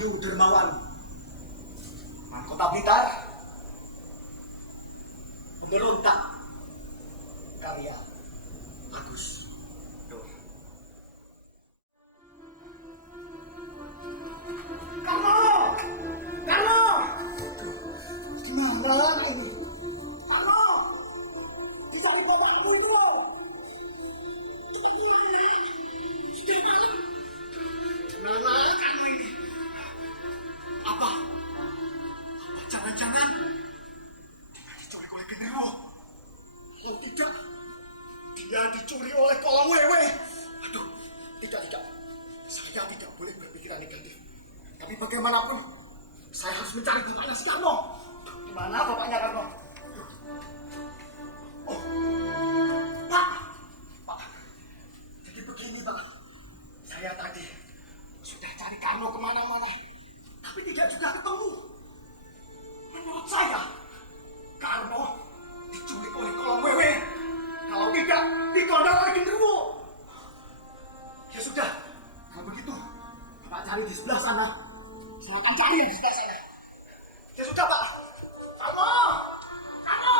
Wahyu Dermawan, Kota Blitar, pemberontak karya Agus Dur. Karno! Karno! Gimana ini? Karno! Bisa dipegang dulu! Gimana Karno ini? Apa? Jangan-jangan diculik oleh Genero. Oh tidak, dia dicuri oleh kolong wewe. Aduh, tidak. Saya tidak boleh berpikiran negatif. Tapi bagaimanapun, saya harus mencari bapaknya si Karno. Di mana bapaknya Karno? Oh, Pak. Jadi begini Pak, saya tadi sudah cari Karno kemana-mana, tapi tidak juga ketemu. Menurut saya, Karno diculik oleh kolong wewe. Kalau tidak, ditodong oleh genderuwo. Ya sudah, kalau begitu, Bapak cari di sebelah sana. Saya akan cari yang di sebelah sana. Ya sudah Pak. Karno! Karno!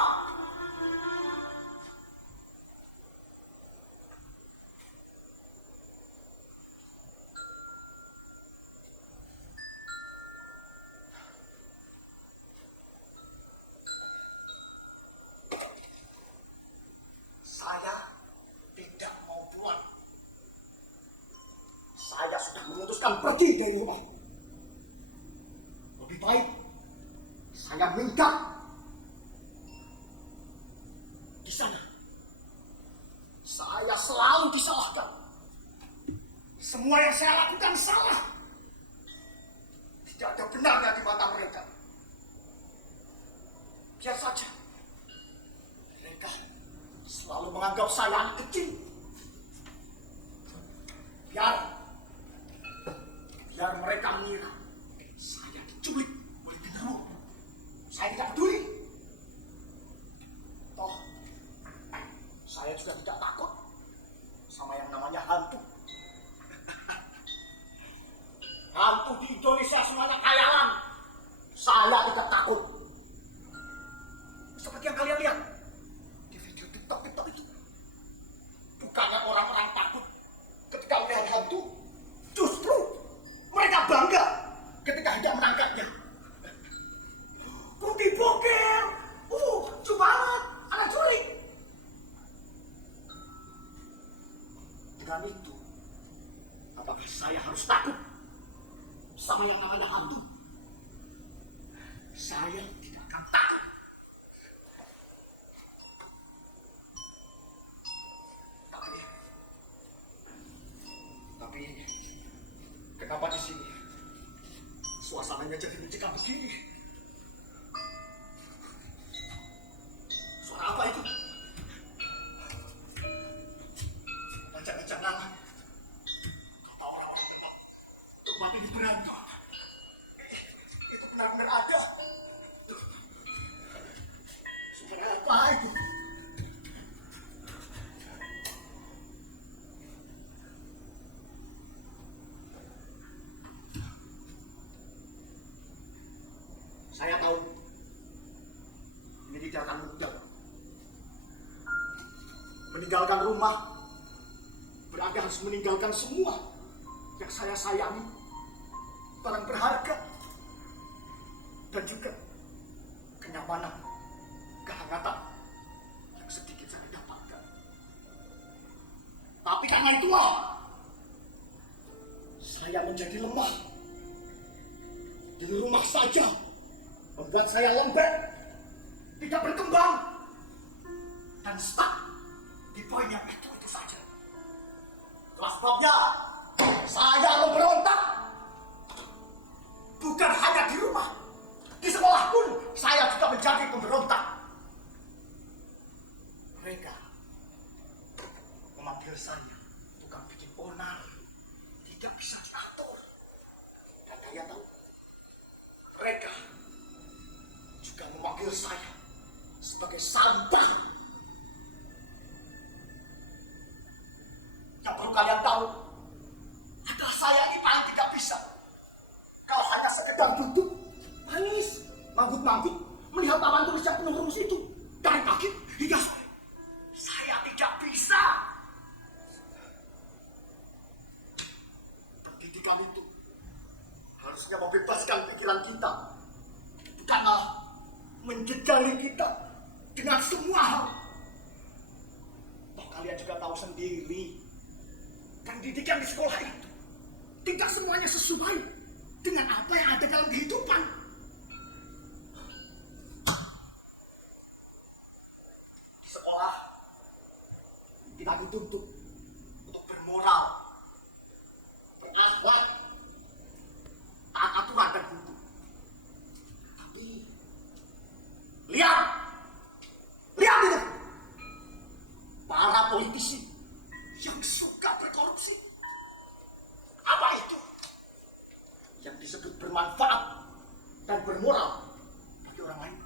Saya tidak mau pulang. Saya sudah memutuskan pergi dari rumah. Lebih baik saya minggat di sana. Saya selalu disalahkan. Semua yang saya lakukan salah. Tidak ada benarnya di mata mereka. Biar saja. Mereka selalu menganggap saya anak kecil. Biar mereka mengira saya diculik oleh genderuwo. Saya tidak peduli. Toh, saya juga tidak takut sama yang namanya hantu. Hantu di Indonesia semuanya khayalan. Saya tidak takut. Seperti yang kalian lihat di video TikTok itu. Bukannya orang-orang takut ketika melihat hantu, justru mereka bangga ketika hendak menangkapnya. Bukti bokeh, lucu banget, anak culik. Dan itu, apakah saya harus takut sama yang namanya hantu? Saya tidak akan takut. Tapi kenapa di sini suasananya jadi mencekam begini? Suara apa itu? Jangan-jangan kata orang-orang tengok tempat ini berantem. Itu benar-benar ada. Suara apa itu? Saya tahu ini tidak akan mudah. Meninggalkan rumah berarti harus meninggalkan semua yang saya sayangi, barang berharga, dan juga kenyamanan, kehangatan yang sedikit saya dapatkan. Tapi karena itulah saya menjadi lemah. Di rumah saja membuat saya lembek, tidak berkembang, dan stuck di poin yang itu saja. Itulah sebabnya saya memberontak. Bukan hanya di rumah, di sekolah pun saya juga menjadi pemberontak. Mereka memanggil saya tukang bikin onar, tidak bisa diatur. Dan kalian tahu, mereka juga memanggil saya sebagai sampah. Yang perlu kalian tahu adalah saya ini paling tidak bisa. Kalau hanya termangguk-mangguk melihat papan tulis yang penuh rumus itu dari pagi hingga sore. Saya tidak bisa. Pendidikan itu harusnya membebaskan pikiran kita, bukanlah menjegali kita dengan semua hal. Toh kalian juga tahu sendiri, pendidikan di sekolah itu tidak semuanya sesuai dengan apa yang ada dalam kehidupan. Di sekolah kita dituntut untuk bermoral, berakhlak, taat aturan dan hukum. Tapi lihat itu para politisi yang suka berkorupsi. Apa itu yang disebut bermanfaat dan bermoral bagi orang lain?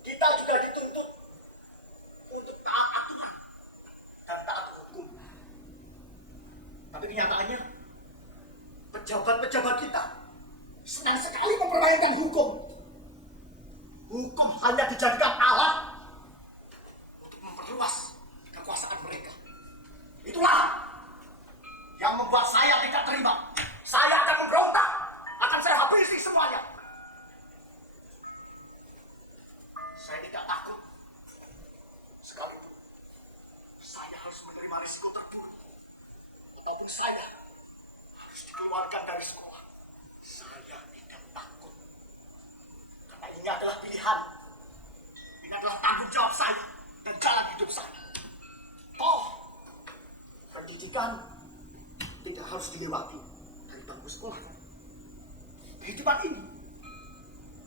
Kita juga dituntut untuk taat aturan dan taat hukum. Tapi kenyataannya pejabat-pejabat kita senang sekali mempermainkan hukum. Hukum hanya dijadikan alat untuk memperluas kekuasaan mereka. Itulah yang membuat saya tidak terima. Saya akan memberontak, akan saya habisi semuanya. Saya tidak takut, sekalipun saya harus menerima risiko terburuk, ataupun saya harus dikeluarkan dari sekolah. Saya tidak takut, karena ini adalah pilihan. Ini adalah tanggung jawab saya dan jalan hidup saya. Oh, pendidikan tidak harus dilewati dari bangku sekolah. Kehidupan ini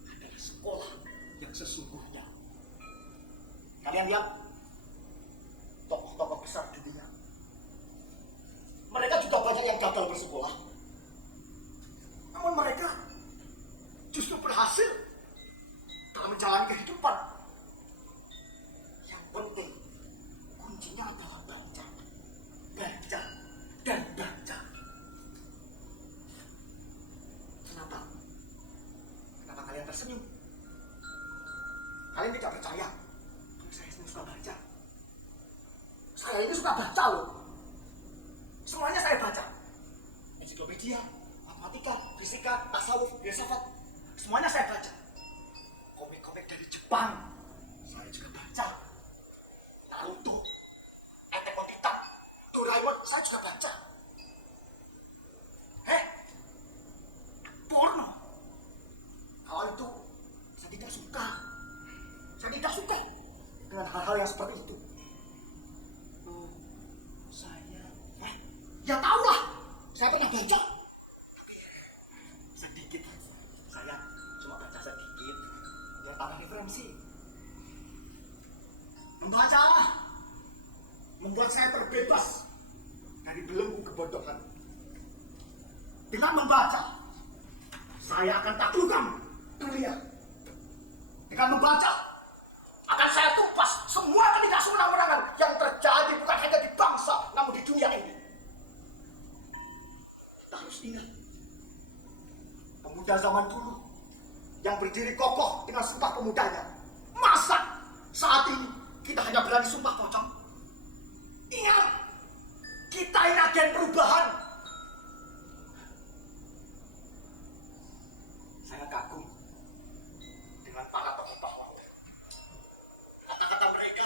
adalah sekolah yang sesungguhnya. Kalian lihat tokoh-tokoh besar dunia, mereka juga banyak yang gagal bersekolah, namun mereka justru berhasil dalam menjalani kehidupan. Yang penting kuncinya adalah baca, baca, dan baca. Kenapa? Kenapa kalian tersenyum? Kalian tidak percaya saya ini suka baca. Saya ini suka baca loh. Semuanya saya baca. Ensiklopedia, matematika, fisika, tasawuf, filsafat, semuanya saya baca. Komik-komik dari Jepang saya juga baca. Naruto, Attack on Titan, Doraemon saya juga baca. Porno, kalau itu saya tidak suka. Saya tidak suka dengan hal-hal yang seperti itu. Ya tahulah, saya pernah baca. Sedikit, saya cuma baca sedikit. Biar tambah referensi. Membaca membuat saya terbebas dari belenggu kebodohan. Dengan membaca, saya akan taklukkan dunia. Dengan membaca, akan saya tumpas semua ketidaksewenang-wenangan yang terjadi bukan hanya di bangsa, namun di dunia ini. Kita harus ingat, pemuda zaman dulu yang berdiri kokoh dengan sumpah pemudanya. Masa saat ini kita hanya berani sumpah pocong? Ingat, kita ini agen perubahan. Saya kagum dengan para tokoh pahlawan. Kata-kata mereka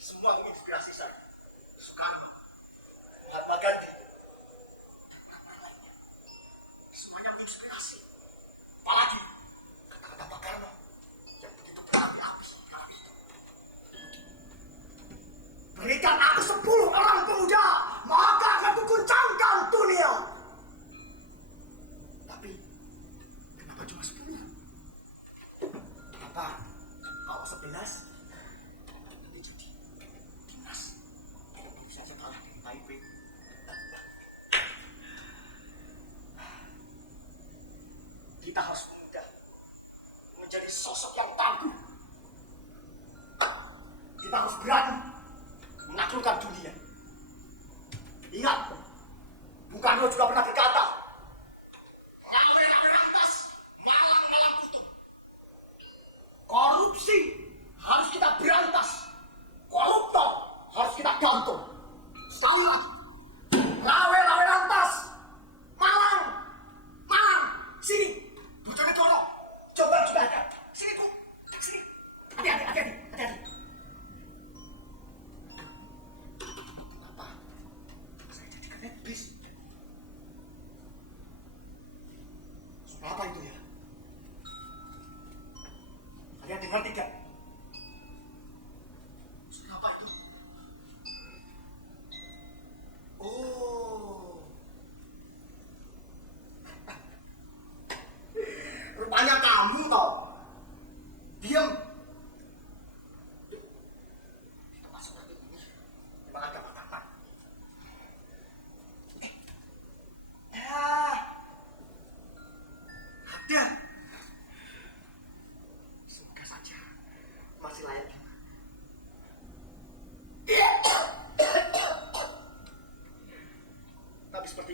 semua menginspirasi saya. Soekarno, Mahatma Gandhi, dan lain-lainnya. Semuanya menginspirasi. Apalagi kata-kata Pak Karno yang begitu berapi-api dalam hidup. Berikan aku 10 orang pemuda, maka akan kuguncangkan dunia. Tapi kenapa cuma 10? Kenapa kalau 11? Nanti jadi timnas Indonesia kalah di Taipei. Kita harus muda, menjadi sosok yang tangguh. Kita harus berani menaklukkan dunia. Ingat, Bung Karno juga pernah berkata,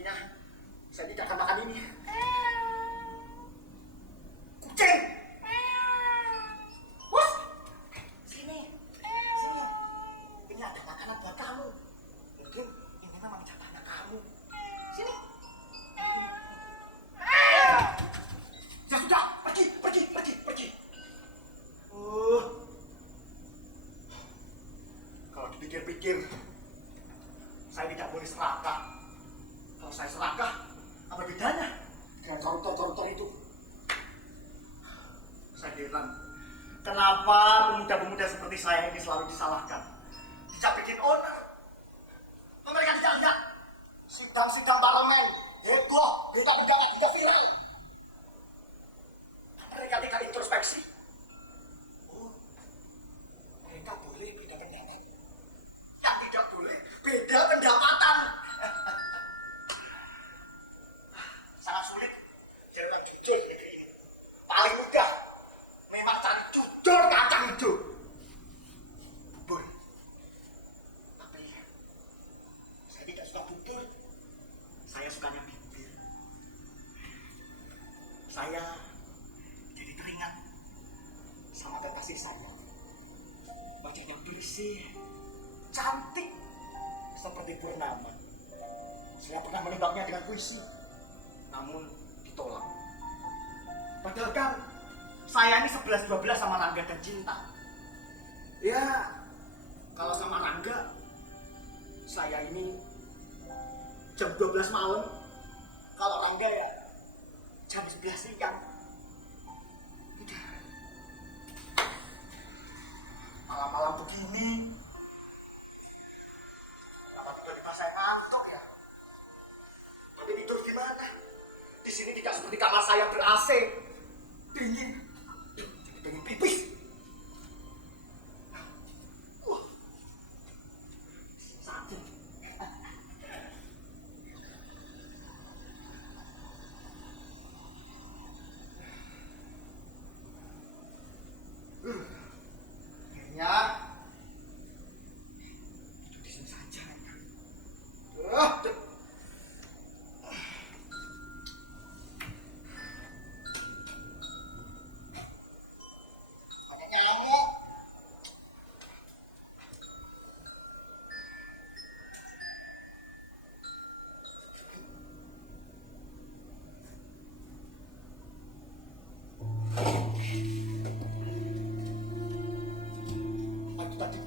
sepertinya saya tidak akan makan ini. Kucing! Bos! Sini! Sini! Ini ada makanan buat kamu. Mungkin ini memang jatahnya kamu. Sini! Ya sudah, pergi! Kalau dipikir-pikir, saya tidak boleh serakah. Kalau saya serakah, apa bedanya dengan koruptor-koruptor itu? Saya heran, kenapa pemuda-pemuda seperti saya ini selalu disalahkan? Tidak bikin owner. Mereka tidak lihat sidang-sidang parlemen, heboh, berita negara tidak viral. Mereka tidak introspeksi. Oh, mereka boleh beda pendapat. Yang tidak boleh beda pendapatan. Sangat sulit jadi orang jujur di negeri ini. Paling mudah memang cari jujur kacang hijau. Bubur. Tapi saya tidak suka bubur. Saya sukanya bibir. Saya jadi teringat sama kekasih saya. Wajahnya bersih, cantik, seperti purnama. Saya pernah menebaknya dengan puisi, namun ditolak. Padahal kan saya ini 11-12 sama Rangga dan Cinta. Ya, kalau sama Rangga, saya ini jam 12 malam. Kalau Rangga ya jam 11 siang. Malam-malam begini, apa tiba-tiba saya ngantuk ya? Tapi tidur gimana? Di sini tidak seperti kamar saya ber-AC, dingin, pengen pipis. Sakit. Kayaknya di sini saja. Banyak nyamuk. Tadi,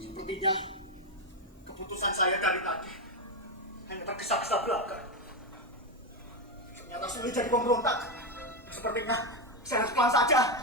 sepertinya keputusan saya dari tadi hanya tergesa-gesa belaka. Ternyata sulit jadi pemberontak. Sepertinya saya harus pulang saja.